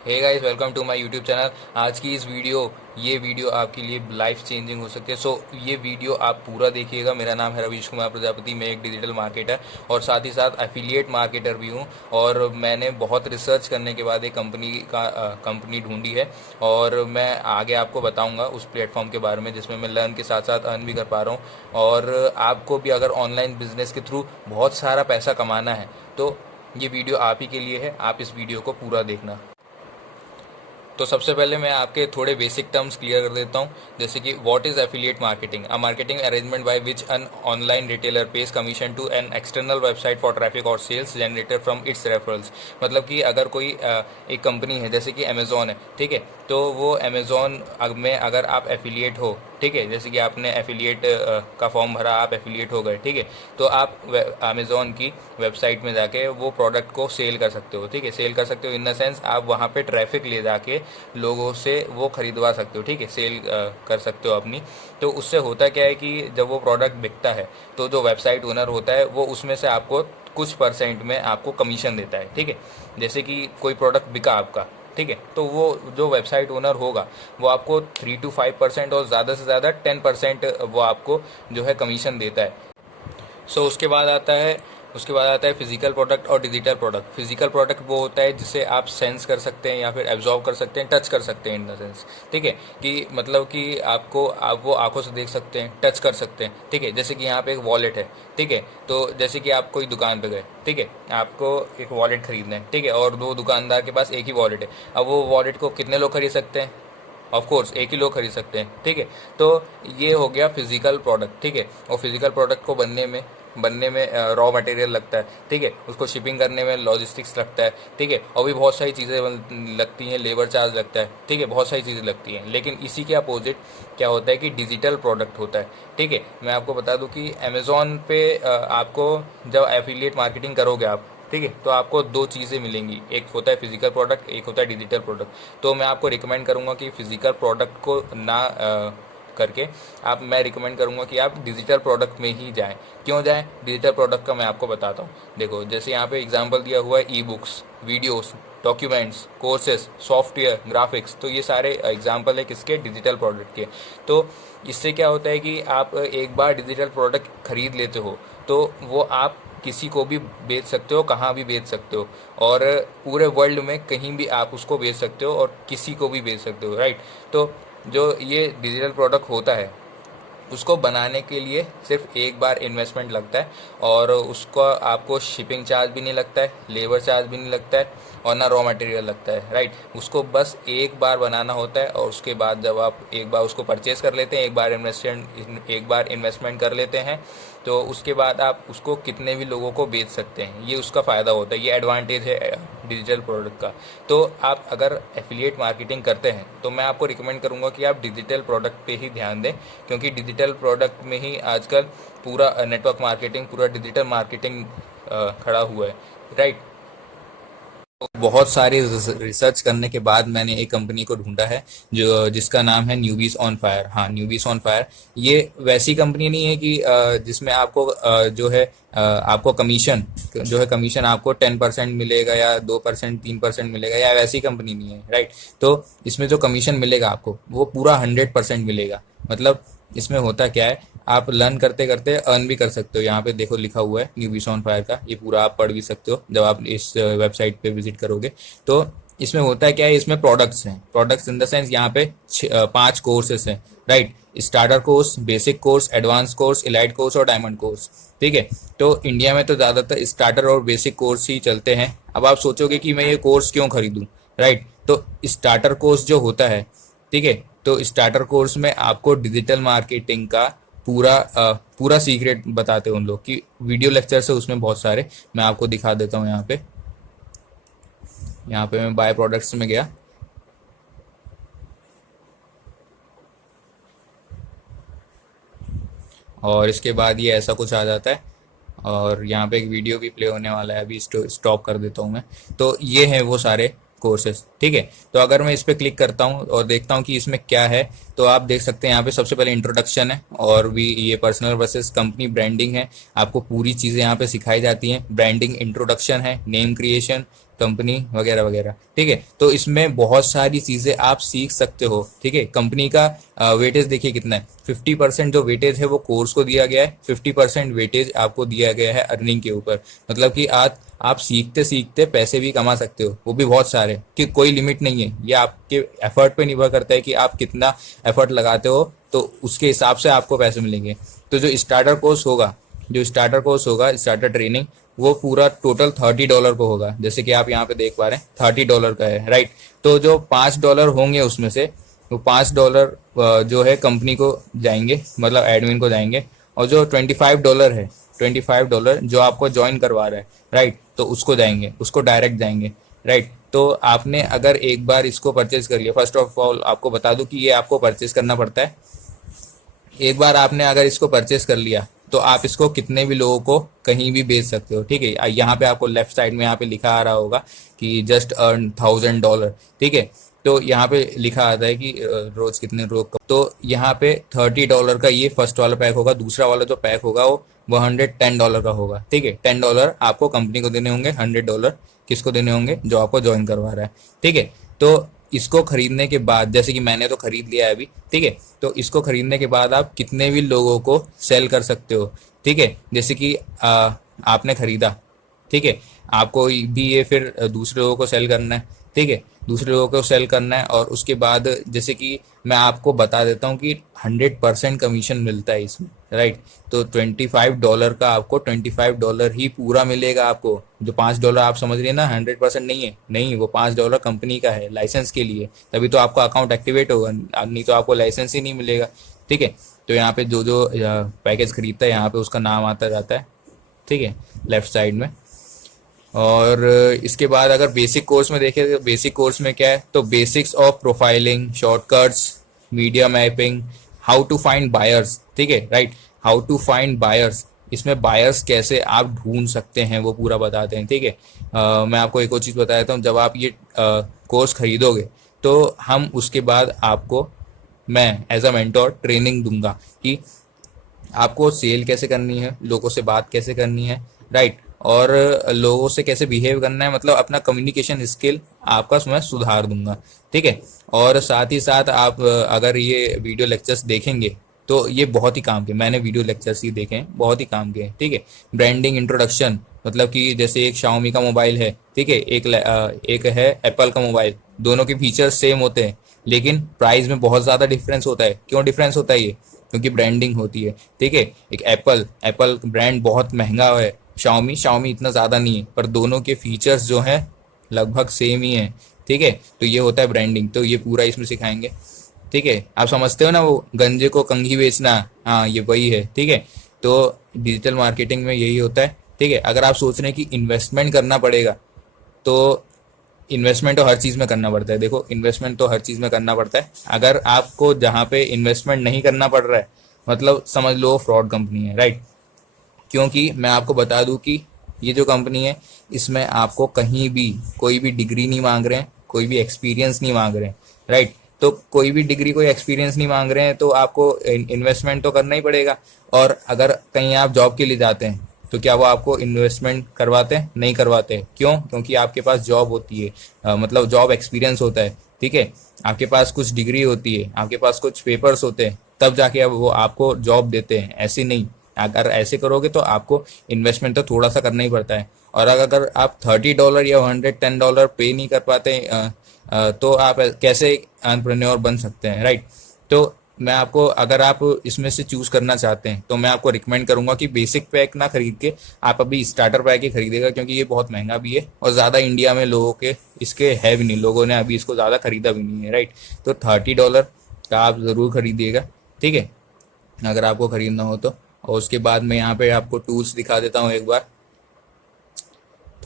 Hey guys, welcome to my YouTube channel. आज की इस ये वीडियो आपके लिए लाइफ चेंजिंग हो सकती है। ये वीडियो आप पूरा देखिएगा। मेरा नाम है रवीश कुमार प्रजापति। मैं एक डिजिटल मार्केटर और साथ ही साथ एफिलिएट मार्केटर भी हूँ। और मैंने बहुत रिसर्च करने के बाद एक कंपनी ढूंढी है और मैं आगे आपको बताऊंगा उस प्लेटफॉर्म के बारे में जिसमें मैं लर्न के साथ साथ अर्न भी कर पा रहा हूँ। और आपको भी अगर ऑनलाइन बिजनेस के थ्रू बहुत सारा पैसा कमाना है तो ये वीडियो आप ही के लिए है। आप इस वीडियो को पूरा देखना। तो सबसे पहले मैं आपके थोड़े बेसिक टर्म्स क्लियर कर देता हूँ, जैसे कि what is affiliate marketing. A marketing arrangement by which an online retailer pays commission to an external website for traffic और sales generated from its referrals. मतलब कि अगर कोई एक कंपनी है जैसे कि अमेजोन है, ठीक है, तो वो अमेजोन में अगर आप एफिलिएट हो, ठीक है, जैसे कि आपने एफिलिएट का फॉर्म भरा, आप एफिलिएट हो गए, ठीक है, तो आप अमेजोन की वेबसाइट में जाके वो प्रोडक्ट को सेल कर सकते हो। ठीक है, सेल कर सकते हो इन द सेंस आप वहाँ पे ट्रैफिक ले जाके लोगों से वो खरीदवा सकते हो। ठीक है, सेल कर सकते हो अपनी। तो उससे होता क्या है कि जब वो प्रोडक्ट बिकता है तो जो वेबसाइट ओनर होता है वो उसमें से आपको कुछ परसेंट में आपको कमीशन देता है। ठीक है, जैसे कि कोई प्रोडक्ट बिका आपका, ठीक है, तो वो जो वेबसाइट ओनर होगा वो आपको 3 to 5% और ज़्यादा से ज़्यादा 10% वो आपको जो है कमीशन देता है। उसके बाद आता है फिजिकल प्रोडक्ट और डिजिटल प्रोडक्ट। फिजिकल प्रोडक्ट वो होता है जिसे आप सेंस कर सकते हैं या फिर एब्जॉर्व कर सकते हैं, टच कर सकते हैं इन द सेंस। ठीक है, कि मतलब कि आप वो आंखों से देख सकते हैं, टच कर सकते हैं। ठीक है, जैसे कि यहाँ पे एक वॉलेट है, ठीक है, तो जैसे कि आप कोई दुकान पे गए, ठीक है, आपको एक वॉलेट खरीदना है, ठीक है, और दो दुकानदार के पास एक ही वॉलेट है। अब वो वॉलेट को कितने लोग खरीद सकते हैं? ऑफ कोर्स एक ही लोग खरीद सकते हैं। ठीक है, तो ये हो गया फिजिकल प्रोडक्ट। ठीक है, और फिजिकल प्रोडक्ट को बनने में रॉ मटेरियल लगता है, ठीक है, उसको शिपिंग करने में लॉजिस्टिक्स लगता है, ठीक है, और भी बहुत सारी चीज़ें लगती हैं, लेबर चार्ज लगता है, ठीक है, बहुत सारी चीज़ें लगती हैं। लेकिन इसी के अपोजिट क्या होता है कि डिजिटल प्रोडक्ट होता है। ठीक है, मैं आपको बता दूं कि अमेज़ॉन पे आपको जब एफिलिएट मार्केटिंग करोगे आप, ठीक है, तो आपको दो चीज़ें मिलेंगी, एक होता है फिजिकल प्रोडक्ट, एक होता है डिजिटल प्रोडक्ट। तो मैं आपको रिकमेंड करूँगा कि फिजिकल प्रोडक्ट को ना करके मैं रिकमेंड करूँगा कि आप डिजिटल प्रोडक्ट में ही जाएं। क्यों जाएं डिजिटल प्रोडक्ट का, मैं आपको बताता हूँ। देखो, जैसे यहाँ पे एग्जांपल दिया हुआ है, e books, videos, documents, courses, software, graphics, तो ये सारे एग्जांपल है किसके? डिजिटल प्रोडक्ट के। तो इससे क्या होता है कि आप एक बार डिजिटल प्रोडक्ट खरीद लेते हो तो वो आप किसी को भी बेच सकते हो, कहाँ भी बेच सकते हो, और पूरे वर्ल्ड में कहीं भी आप उसको बेच सकते हो और किसी को भी बेच सकते हो, राइट। तो जो ये डिजिटल प्रोडक्ट होता है उसको बनाने के लिए सिर्फ एक बार इन्वेस्टमेंट लगता है, और उसका आपको शिपिंग चार्ज भी नहीं लगता है, लेबर चार्ज भी नहीं लगता है, और ना रॉ मटेरियल लगता है, राइट। उसको बस एक बार बनाना होता है, और उसके बाद जब आप एक बार उसको परचेज कर लेते हैं, एक बार इन्वेस्टमेंट कर लेते हैं, तो उसके बाद आप उसको कितने भी लोगों को बेच सकते हैं। ये उसका फ़ायदा होता है, ये एडवांटेज है डिजिटल प्रोडक्ट का। तो आप अगर एफिलिएट मार्केटिंग करते हैं तो मैं आपको रिकमेंड करूंगा कि आप डिजिटल प्रोडक्ट पे ही ध्यान दें, क्योंकि डिजिटल प्रोडक्ट में ही आजकल पूरा नेटवर्क मार्केटिंग, पूरा डिजिटल मार्केटिंग खड़ा हुआ है, राइट। बहुत सारे रिसर्च करने के बाद मैंने एक कंपनी को ढूंढा है जो जिसका नाम है न्यूबीज ऑन फायर। हाँ, न्यूबीज ऑन फायर। ये वैसी कंपनी नहीं है कि जिसमें आपको जो है आपको कमीशन आपको 10% मिलेगा या 2%, 3% मिलेगा, या वैसी कंपनी नहीं है, राइट। तो इसमें जो कमीशन मिलेगा आपको वो पूरा 100% मिलेगा। मतलब इसमें होता क्या है, आप लर्न करते करते अर्न भी कर सकते हो। यहाँ पे देखो लिखा हुआ है न्यूबीस ऑन फायर का, ये पूरा आप पढ़ भी सकते हो जब आप इस वेबसाइट पे विजिट करोगे। तो इसमें होता क्या है, इसमें प्रोडक्ट्स हैं, प्रोडक्ट्स इन द सेंस यहाँ पे 5 कोर्सेस हैं, right. Starter course, basic course, advance course, elite course और डायमंड कोर्स। ठीक है, तो इंडिया में तो ज़्यादातर स्टार्टर और बेसिक कोर्स ही चलते हैं। अब आप सोचोगे कि मैं ये कोर्स क्यों खरीदूं, राइट। तो स्टार्टर कोर्स जो होता है, ठीक है, तो स्टार्टर कोर्स में आपको डिजिटल मार्केटिंग का पूरा सीक्रेट बताते हैं उन लोग की वीडियो लेक्चर से, उसमें बहुत सारे। मैं आपको दिखा देता हूँ। यहाँ पे मैं बाय प्रोडक्ट्स में गया, और इसके बाद ये ऐसा कुछ आ जाता है, और यहाँ पे एक वीडियो भी प्ले होने वाला है, अभी स्टॉप कर देता हूँ मैं। तो ये है वो सारे कोर्सेज, ठीक है। तो अगर मैं इस पर क्लिक करता हूँ और देखता हूँ कि इसमें क्या है, तो आप देख सकते हैं यहाँ पे सबसे पहले इंट्रोडक्शन है, और भी ये पर्सनल वर्सेस कंपनी ब्रांडिंग है। आपको पूरी चीज़ें यहाँ पे सिखाई जाती हैं। ब्रांडिंग इंट्रोडक्शन है, नेम क्रिएशन, कंपनी वगैरह वगैरह। ठीक है, तो इसमें बहुत सारी चीज़ें आप सीख सकते हो। ठीक है, कंपनी का वेटेज देखिए कितना है, 50% जो वेटेज है वो कोर्स को दिया गया है, 50% वेटेज आपको दिया गया है अर्निंग के ऊपर। मतलब कि आज आप सीखते सीखते पैसे भी कमा सकते हो, वो भी बहुत सारे, कि कोई लिमिट नहीं है। ये आपके एफर्ट पे निर्भर करता है कि आप कितना एफर्ट लगाते हो, तो उसके हिसाब से आपको पैसे मिलेंगे। तो जो स्टार्टर कोर्स होगा, स्टार्टर ट्रेनिंग, वो पूरा टोटल $30 को होगा। जैसे कि आप यहाँ पे देख पा रहे हैं $30 का है, राइट। तो जो $5 होंगे उसमें से, वो $5 जो है कंपनी को जाएंगे, मतलब एडमिन को जाएंगे। और जो $25 है, $25 जो आपको ज्वाइन करवा रहा है, राइट, तो उसको जाएंगे, उसको डायरेक्ट जाएंगे, राइट। तो आपने अगर एक बार इसको परचेज कर लिया, फर्स्ट ऑफ ऑल आपको बता दूं कि ये आपको परचेज करना पड़ता है। एक बार आपने अगर इसको परचेस कर लिया, तो आप इसको कितने भी लोगों को कहीं भी बेच सकते हो। ठीक है, यहाँ पे आपको लेफ्ट साइड में यहाँ पे लिखा आ रहा होगा कि जस्ट अर्न $1000। ठीक है, तो यहाँ पे लिखा आता है कि रोज कितने लोग, तो यहाँ पे $30 का ये फर्स्ट वाला पैक होगा। दूसरा वाला जो पैक होगा वो $110 का होगा। ठीक है, $10 आपको कंपनी को देने होंगे, $100 किसको देने होंगे, जो आपको ज्वाइन करवा रहा है। ठीक है, तो इसको खरीदने के बाद, जैसे कि मैंने तो खरीद लिया है अभी, ठीक है, तो इसको खरीदने के बाद आप कितने भी लोगों को सेल कर सकते हो। ठीक है, जैसे कि आपने खरीदा, ठीक है, आपको भी ये फिर दूसरे लोगों को सेल करना है। ठीक है, दूसरे लोगों को सेल करना है, और उसके बाद जैसे कि मैं आपको बता देता हूँ कि 100% कमीशन मिलता है इसमें, राइट। तो $25 का आपको $25 ही पूरा मिलेगा आपको। जो $5 आप समझ रहे हैं ना, 100% नहीं है, नहीं, वो $5 कंपनी का है लाइसेंस के लिए, तभी तो आपका अकाउंट एक्टिवेट होगा, नहीं तो आपको लाइसेंस ही नहीं मिलेगा। ठीक है, तो यहाँ पे जो जो पैकेज खरीदता है, यहाँ पे उसका नाम आता जाता है। ठीक है, लेफ्ट साइड में। और इसके बाद अगर बेसिक कोर्स में देखें, तो बेसिक कोर्स में क्या है, तो basics of profiling, shortcuts, media mapping, how to find buyers. ठीक है, right, how to find buyers, इसमें बायर्स कैसे आप ढूंढ सकते हैं वो पूरा बताते हैं। ठीक है, मैं आपको एक और चीज़ बता देता हूँ, जब आप ये कोर्स खरीदोगे, तो हम उसके बाद आपको, मैं एज अ मेंटोर ट्रेनिंग दूंगा कि आपको सेल कैसे करनी है, लोगों से बात कैसे करनी है, राइट, और लोगों से कैसे बिहेव करना है, मतलब अपना कम्युनिकेशन स्किल आपका मैं सुधार दूंगा। ठीक है, और साथ ही साथ आप अगर ये वीडियो लेक्चर्स देखेंगे, तो ये बहुत ही काम के, मैंने वीडियो लेक्चर्स ही देखे हैं, बहुत ही काम के हैं। ठीक है, ब्रांडिंग इंट्रोडक्शन, मतलब कि जैसे एक Xiaomi का मोबाइल है, ठीक है, एक है एप्पल का मोबाइल, दोनों के फीचर्स सेम होते हैं, लेकिन प्राइस में बहुत ज़्यादा डिफरेंस होता है। क्यों डिफरेंस होता है ये, क्योंकि ब्रांडिंग होती है। ठीक है, एक एप्पल ब्रांड बहुत महंगा है, शाओमी इतना ज़्यादा नहीं है, पर दोनों के फीचर्स जो हैं लगभग सेम ही है। ठीक है, तो ये होता है ब्रांडिंग, तो ये पूरा इसमें सिखाएंगे। ठीक है, आप समझते हो ना, वो गंजे को कंघी बेचना, हाँ ये वही है। ठीक है, तो डिजिटल मार्केटिंग में यही होता है। ठीक है, अगर आप सोच रहे हैं कि इन्वेस्टमेंट करना पड़ेगा, तो इन्वेस्टमेंट तो हर चीज़ में करना पड़ता है। देखो, इन्वेस्टमेंट तो हर चीज़ में करना पड़ता है। अगर आपको जहाँ पे इन्वेस्टमेंट नहीं करना पड़ रहा है, मतलब समझ लो फ्रॉड कंपनी है, राइट। क्योंकि मैं आपको बता दूं कि ये जो कंपनी है, इसमें आपको कहीं भी कोई भी डिग्री नहीं मांग रहे हैं, कोई भी एक्सपीरियंस नहीं मांग रहे हैं, राइट। तो कोई भी डिग्री, कोई एक्सपीरियंस नहीं मांग रहे हैं, तो आपको इन्वेस्टमेंट तो करना ही पड़ेगा। और अगर कहीं आप जॉब के लिए जाते हैं, तो क्या वो आपको इन्वेस्टमेंट करवाते हैं? नहीं करवाते। क्यों? क्योंकि आपके पास जॉब होती है, मतलब जॉब एक्सपीरियंस होता है। ठीक है, आपके पास कुछ डिग्री होती है, आपके पास कुछ पेपर्स होते हैं, तब जाके अब वो आपको जॉब देते हैं, ऐसे नहीं। अगर ऐसे करोगे तो आपको इन्वेस्टमेंट तो थोड़ा सा करना ही पड़ता है। और अगर आप $30 या $110 पे नहीं कर पाते, तो आप कैसे एंटरप्रेन्योर बन सकते हैं, राइट। तो मैं आपको, अगर आप इसमें से चूज करना चाहते हैं, तो मैं आपको रिकमेंड करूंगा कि बेसिक पैक ना खरीद के आप अभी स्टार्टर पैक ही खरीदेगा, क्योंकि ये बहुत महंगा भी है और ज़्यादा इंडिया में लोगों के इसके है भी नहीं, लोगों ने अभी इसको ज़्यादा खरीदा भी नहीं है, राइट। तो $30 का आप ज़रूर खरीदिएगा। ठीक है, अगर आपको खरीदना हो तो। और उसके बाद मैं यहाँ पे आपको टूल्स दिखा देता हूँ एक बार,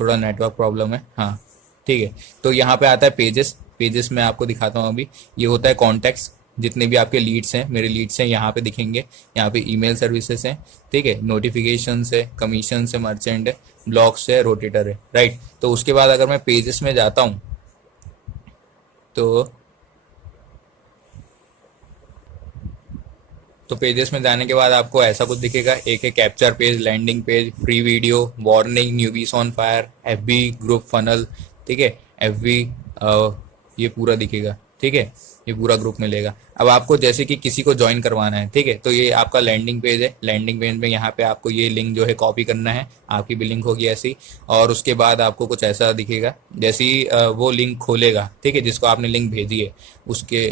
थोड़ा नेटवर्क प्रॉब्लम है, हाँ ठीक है। तो यहाँ पे आता है पेजेस, पेजेस में आपको दिखाता हूँ अभी। ये होता है कॉन्टैक्ट्स, जितने भी आपके लीड्स हैं, मेरे लीड्स हैं, यहाँ पे दिखेंगे। यहाँ पे ईमेल सर्विसेज हैं, ठीक है, नोटिफिकेशन है, कमीशन है, मर्चेंट है, ब्लॉग्स है, रोटेटर है, राइट। तो उसके बाद अगर मैं पेजेस में जाता हूँ, तो पेजेस में जाने के बाद आपको ऐसा कुछ दिखेगा। एक है capture page, landing page, free video, warning, newbies on fire, FB group funnel, ठीक है। FB ये पूरा दिखेगा, ठीक है, ये पूरा ग्रुप मिलेगा। अब आपको जैसे कि किसी को ज्वाइन करवाना है, ठीक है, तो ये आपका लैंडिंग पेज है। लैंडिंग पेज में यहाँ पे आपको ये लिंक जो है कॉपी करना है, आपकी भी लिंक होगी ऐसी। और उसके बाद आपको कुछ ऐसा दिखेगा, जैसे ही वो लिंक खोलेगा, ठीक है, जिसको आपने लिंक भेजी है उसके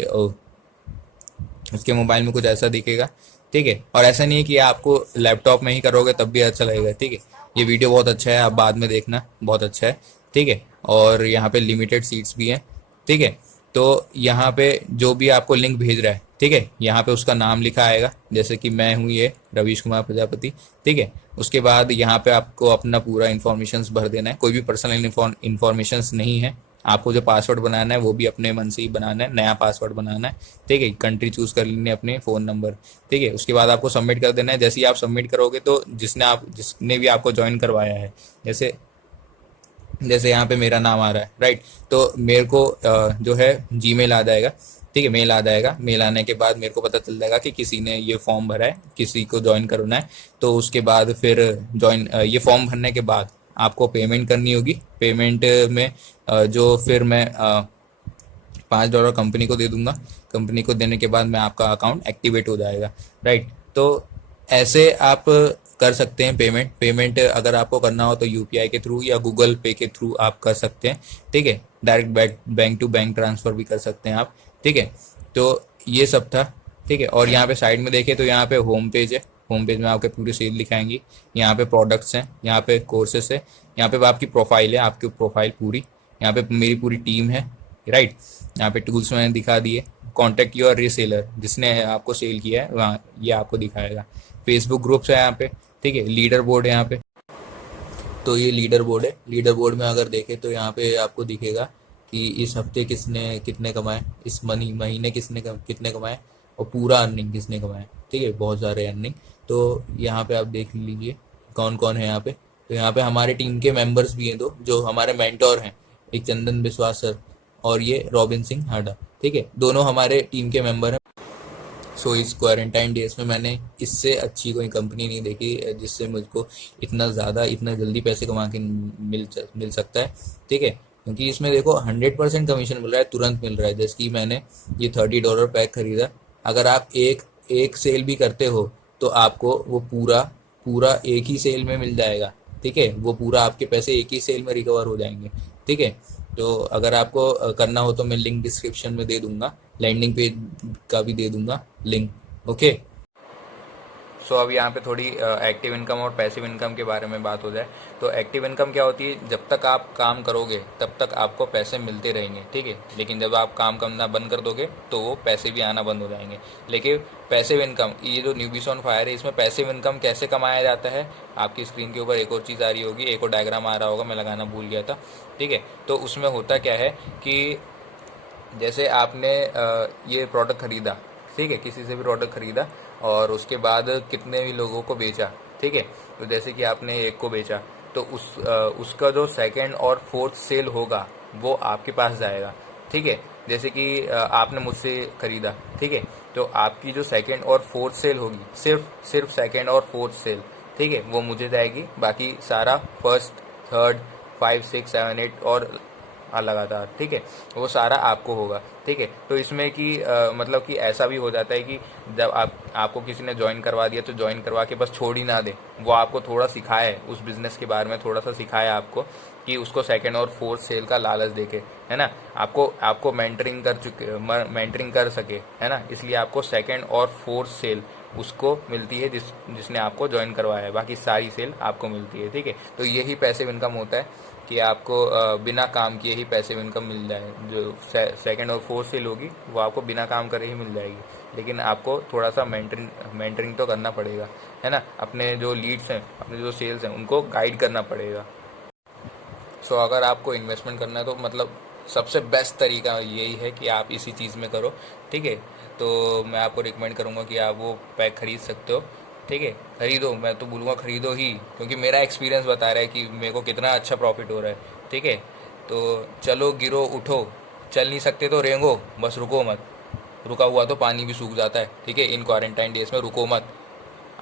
उसके मोबाइल में कुछ ऐसा दिखेगा, ठीक है। और ऐसा नहीं है कि आपको लैपटॉप में ही करोगे तब भी अच्छा लगेगा, ठीक है। ये वीडियो बहुत अच्छा है, आप बाद में देखना, बहुत अच्छा है, ठीक है। और यहाँ पे लिमिटेड सीट्स भी हैं, ठीक है। तो यहाँ पे जो भी आपको लिंक भेज रहा है, ठीक है, यहाँ पे उसका नाम लिखा आएगा, जैसे कि मैं हूँ ये रवीश कुमार प्रजापति, ठीक है। उसके बाद यहाँ पे आपको अपना पूरा इन्फॉर्मेशन भर देना है, कोई भी पर्सनल इन्फॉर्मेशन नहीं है। आपको जो पासवर्ड बनाना है वो भी अपने मन से ही बनाना है, नया पासवर्ड बनाना है, ठीक है। कंट्री चूज कर लेनी है, अपने फ़ोन नंबर, ठीक है। उसके बाद आपको सबमिट कर देना है। जैसे ही आप सबमिट करोगे तो जिसने भी आपको ज्वाइन करवाया है, जैसे जैसे यहाँ पे मेरा नाम आ रहा है, राइट, तो मेरे को जो है जीमेल आ जाएगा, ठीक है, मेल आ जाएगा। मेल आने के बाद मेरे को पता चल जाएगा कि किसी ने ये फॉर्म भरा है, किसी को ज्वाइन करना है। तो उसके बाद फिर ये फॉर्म भरने के बाद आपको पेमेंट करनी होगी। पेमेंट में जो फिर मैं $5 कंपनी को दे दूंगा। कंपनी को देने के बाद मैं आपका अकाउंट एक्टिवेट हो जाएगा, राइट। तो ऐसे आप कर सकते हैं पेमेंट। अगर आपको करना हो तो यूपीआई के थ्रू या गूगल पे के थ्रू आप कर सकते हैं, ठीक है। Direct bank to bank transfer भी कर सकते हैं आप, ठीक है। तो ये सब था, ठीक है। और यहाँ पे साइड में देखें तो यहाँ पे होम पेज है। होम पेज में आपके पूरी सेल दिखाएंगी। यहाँ पे प्रोडक्ट्स हैं, यहाँ पे कोर्सेस है, यहाँ पे आपकी प्रोफाइल है, आपकी प्रोफाइल पूरी, यहाँ पे मेरी पूरी टीम है, राइट। यहाँ पे टूल्स मैंने दिखा दिए। कॉन्टैक्ट योर रीसेलर, जिसने आपको सेल किया है वहाँ ये आपको दिखाएगा। फेसबुक ग्रुप्स है यहाँ पे, ठीक है। लीडर बोर्ड है यहाँ पे, तो ये लीडर बोर्ड है। लीडर बोर्ड में अगर देखें तो यहाँ पे आपको दिखेगा कि इस हफ्ते किसने कितने कमाए, इस महीने कितने कमाए, और पूरा अर्निंग किसने कमाए, ठीक है, बहुत सारे अर्निंग। तो यहाँ पे आप देख लीजिए कौन कौन है यहाँ पे। तो यहाँ पे हमारे टीम के मेंबर्स भी हैं दो, जो हमारे मेंटोर हैं, एक चंदन बिस्वास सर और ये रॉबिन सिंह हाडा, ठीक है, दोनों हमारे टीम के मेंबर हैं। सो इस क्वारंटाइन डेज में मैंने इससे अच्छी कोई कंपनी नहीं देखी जिससे मुझको इतना ज़्यादा इतना जल्दी पैसे कमा के मिल सकता है, ठीक है। क्योंकि इसमें देखो 100% कमीशन मिल रहा है, तुरंत मिल रहा है। जैसे कि मैंने ये $30 पैक खरीदा, अगर आप एक एक सेल भी करते हो तो आपको वो पूरा पूरा एक ही सेल में मिल जाएगा, ठीक है। वो पूरा आपके पैसे एक ही सेल में रिकवर हो जाएंगे, ठीक है। तो अगर आपको करना हो तो मैं लिंक डिस्क्रिप्शन में दे दूंगा, लैंडिंग पेज का भी दे दूंगा लिंक, ओके। सो अब यहाँ पे थोड़ी एक्टिव इनकम और पैसिव इनकम के बारे में बात हो जाए। तो एक्टिव इनकम क्या होती है, जब तक आप काम करोगे तब तक आपको पैसे मिलते रहेंगे, ठीक है। लेकिन जब आप काम करना बंद कर दोगे तो वो पैसे भी आना बंद हो जाएंगे। लेकिन पैसिव इनकम, ये जो न्यूबीज ऑन फायर है, इसमें पैसिव इनकम कैसे कमाया जाता है, आपकी स्क्रीन के ऊपर एक और चीज़ आ रही होगी, एक और डायग्राम आ रहा होगा, मैं लगाना भूल गया था, ठीक है। तो उसमें होता क्या है कि जैसे आपने ये प्रोडक्ट ख़रीदा, ठीक है, किसी से भी प्रोडक्ट ख़रीदा और उसके बाद कितने भी लोगों को बेचा, ठीक है। तो जैसे कि आपने एक को बेचा तो उसका जो सेकंड और फोर्थ सेल होगा वो आपके पास जाएगा, ठीक है। जैसे कि आपने मुझसे ख़रीदा, ठीक है, तो आपकी जो सेकंड और फोर्थ सेल होगी, सिर्फ सेकंड और फोर्थ सेल, ठीक है, वो मुझे जाएगी। बाकी सारा फर्स्ट, थर्ड, 5, 6, 7, 8 और लगातार, ठीक है, वो सारा आपको होगा, ठीक है। तो इसमें कि मतलब कि ऐसा भी हो जाता है कि जब आपको किसी ने ज्वाइन करवा दिया तो ज्वाइन करवा के बस छोड़ ही ना दे, वो आपको थोड़ा सिखाए, उस बिज़नेस के बारे में थोड़ा सा सिखाया आपको कि उसको सेकंड और फोर्थ सेल का लालच देके, है ना, आपको मेंटरिंग कर सके, है ना, इसलिए आपको सेकंड और फोर्थ सेल उसको मिलती है जिसने आपको ज्वाइन करवाया है, बाकी सारी सेल आपको मिलती है, ठीक है। तो यही पैसिव इनकम होता है कि आपको बिना काम किए ही पैसिव इनकम मिल जाए। जो सेकंड और फोर्थ सेल होगी वो आपको बिना काम करे ही मिल जाएगी, लेकिन आपको थोड़ा सा मेंटरिंग तो करना पड़ेगा, है ना, अपने जो लीड्स हैं, अपने जो सेल्स हैं, उनको गाइड करना पड़ेगा। सो अगर आपको इन्वेस्टमेंट करना है तो मतलब सबसे बेस्ट तरीका यही है कि आप इसी चीज़ में करो, ठीक है। तो मैं आपको रिकमेंड करूँगा कि आप वो पैक खरीद सकते हो, ठीक है, खरीदो। मैं तो बोलूँगा खरीदो ही, क्योंकि मेरा एक्सपीरियंस बता रहा है कि मेरे को कितना अच्छा प्रॉफिट हो रहा है, ठीक है। तो चलो गिरो उठो, चल नहीं सकते तो रेंगो, बस रुको मत। रुका हुआ तो पानी भी सूख जाता है, ठीक है। इन क्वारंटाइन डेज में रुको मत,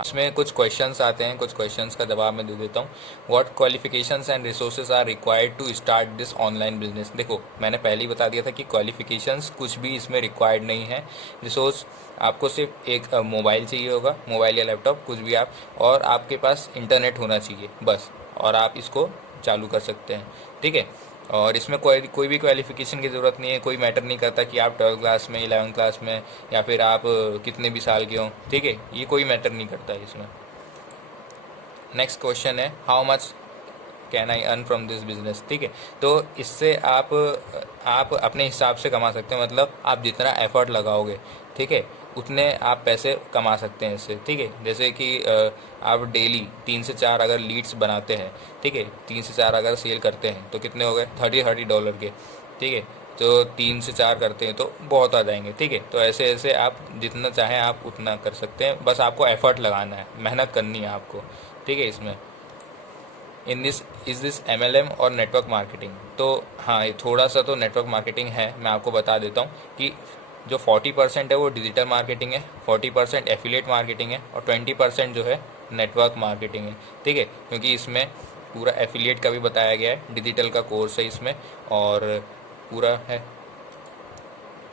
इसमें कुछ क्वेश्चंस आते हैं, कुछ क्वेश्चंस का जवाब मैं दे देता हूँ। What qualifications and resources are required to start this online business. देखो मैंने पहले ही बता दिया था कि क्वालिफिकेशंस कुछ भी इसमें रिक्वायर्ड नहीं है। रिसोर्स आपको सिर्फ एक मोबाइल चाहिए होगा, मोबाइल या लैपटॉप कुछ भी आप, और आपके पास इंटरनेट होना चाहिए बस, और आप इसको चालू कर सकते हैं। ठीक है, और इसमें कोई भी क्वालिफिकेशन की ज़रूरत नहीं है। कोई मैटर नहीं करता कि आप 12th क्लास में, 11th क्लास में, या फिर आप कितने भी साल के हों। ठीक है, ये कोई मैटर नहीं करता है इसमें। नेक्स्ट क्वेश्चन है how much can I earn from this business. ठीक है, तो इससे आप अपने हिसाब से कमा सकते हैं, मतलब आप जितना एफर्ट लगाओगे, ठीक है, उतने आप पैसे कमा सकते हैं इससे। ठीक है, जैसे कि आप डेली 3 से 4 अगर लीड्स बनाते हैं, ठीक है, 3 से 4 अगर सेल करते हैं तो कितने हो गए, $30 के। ठीक है, तो 3 से 4 करते हैं तो बहुत आ जाएंगे। ठीक है, तो ऐसे ऐसे आप जितना चाहें आप उतना कर सकते हैं, बस आपको एफर्ट लगाना है, मेहनत करनी है आपको। ठीक है, इसमें in this is this MLM और नेटवर्क मार्केटिंग। तो हाँ, ये थोड़ा सा तो नेटवर्क मार्केटिंग है। मैं आपको बता देता हूँ कि जो 40% है वो डिजिटल मार्केटिंग है, 40% एफिलिएट मार्केटिंग है, और 20% जो है नेटवर्क मार्केटिंग है। ठीक है, क्योंकि इसमें पूरा एफिलिएट का भी बताया गया है, डिजिटल का कोर्स है इसमें, और पूरा है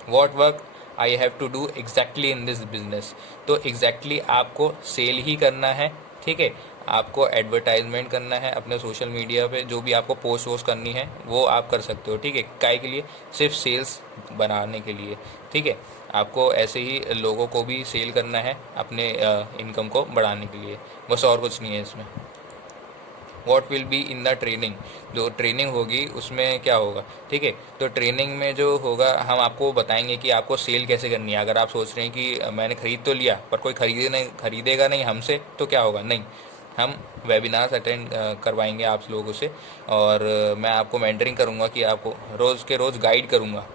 what work I have to do exactly in this business. तो एग्जैक्टली आपको सेल ही करना है। ठीक है, आपको एडवर्टाइजमेंट करना है अपने सोशल मीडिया पे, जो भी आपको पोस्ट वोस्ट करनी है वो आप कर सकते हो। ठीक है, काय के लिए, सिर्फ सेल्स बनाने के लिए। ठीक है, आपको ऐसे ही लोगों को भी सेल करना है अपने इनकम को बढ़ाने के लिए, बस और कुछ नहीं है इसमें। What will be in the training, जो ट्रेनिंग होगी उसमें क्या होगा। ठीक है, तो ट्रेनिंग में जो होगा हम आपको बताएंगे कि आपको सेल कैसे करनी है। अगर आप सोच रहे हैं कि मैंने खरीद तो लिया पर कोई खरीदेगा नहीं हमसे, तो क्या होगा, नहीं, हम वेबिनार्स अटेंड करवाएंगे आप लोगों से, और मैं आपको मेंटरिंग करूँगा कि आपको रोज़ के रोज़ गाइड करूँगा।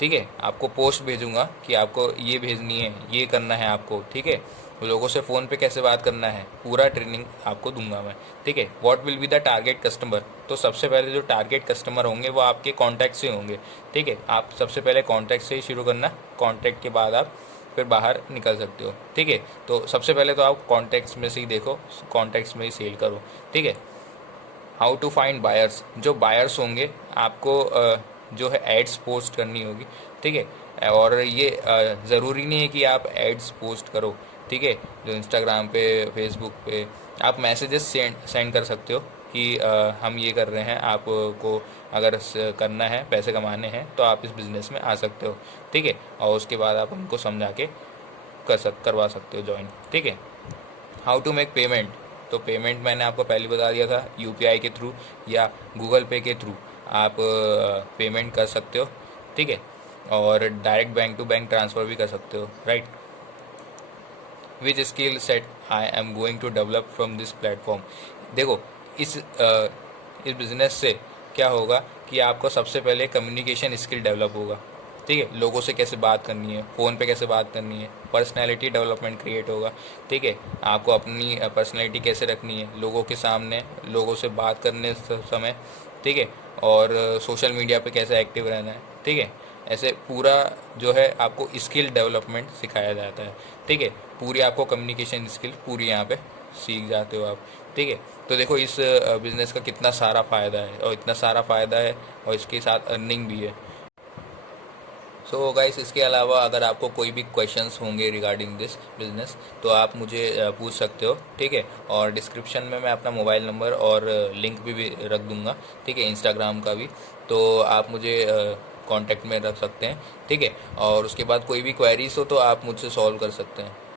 ठीक है, आपको पोस्ट भेजूँगा कि आपको ये भेजनी है, ये करना है आपको। ठीक है, लोगों से फ़ोन पे कैसे बात करना है, पूरा ट्रेनिंग आपको दूंगा मैं। ठीक है, what will be the target customer. तो सबसे पहले जो टारगेट कस्टमर होंगे वो आपके कॉन्टैक्ट से होंगे। ठीक है, आप सबसे पहले कॉन्टैक्ट से ही शुरू करना, कॉन्टैक्ट के बाद आप फिर बाहर निकल सकते हो। ठीक है, तो सबसे पहले तो आप कॉन्टैक्ट्स में से ही देखो, कॉन्टैक्ट्स में ही सेल करो। ठीक है, हाउ टू फाइंड बायर्स, जो बायर्स होंगे आपको जो है एड्स पोस्ट करनी होगी। ठीक है, और ये ज़रूरी नहीं है कि आप एड्स पोस्ट करो। ठीक है, जो इंस्टाग्राम पे, फेसबुक पे आप मैसेजेस सेंड कर सकते हो कि हम ये कर रहे हैं, आपको अगर करना है, पैसे कमाने हैं, तो आप इस बिज़नेस में आ सकते हो। ठीक है, और उसके बाद आप उनको समझा के करवा सकते हो ज्वाइन। ठीक है, हाउ टू मेक पेमेंट, तो पेमेंट मैंने आपको पहले बता दिया था, UPI के थ्रू या गूगल पे के थ्रू आप पेमेंट कर सकते हो। ठीक है, और direct bank to bank transfer भी कर सकते हो, right. Which skill set I am going to develop from this platform. देखो इस बिज़नेस से क्या होगा कि आपको सबसे पहले कम्युनिकेशन स्किल डेवलप होगा। ठीक है, लोगों से कैसे बात करनी है, फ़ोन पे कैसे बात करनी है, पर्सनैलिटी डेवलपमेंट क्रिएट होगा। ठीक है, आपको अपनी पर्सनैलिटी कैसे रखनी है लोगों के सामने, लोगों से बात करने समय। ठीक है, और सोशल मीडिया पे कैसे एक्टिव रहना है। ठीक है, ऐसे पूरा जो है आपको स्किल डेवलपमेंट सिखाया जाता है। ठीक है, पूरी आपको कम्युनिकेशन स्किल पूरी यहाँ पे सीख जाते हो आप। ठीक है, तो देखो इस बिज़नेस का कितना सारा फ़ायदा है, और इतना सारा फ़ायदा है और इसके साथ अर्निंग भी है। सो गाइस, इसके अलावा अगर आपको कोई भी क्वेश्चंस होंगे रिगार्डिंग दिस बिज़नेस तो आप मुझे पूछ सकते हो। ठीक है, और डिस्क्रिप्शन में मैं अपना मोबाइल नंबर और लिंक भी रख दूंगा। ठीक है, इंस्टाग्राम का भी, तो आप मुझे कांटेक्ट में रख सकते हैं। ठीक है, और उसके बाद कोई भी क्वेरीज हो तो आप मुझसे सॉल्व कर सकते हैं।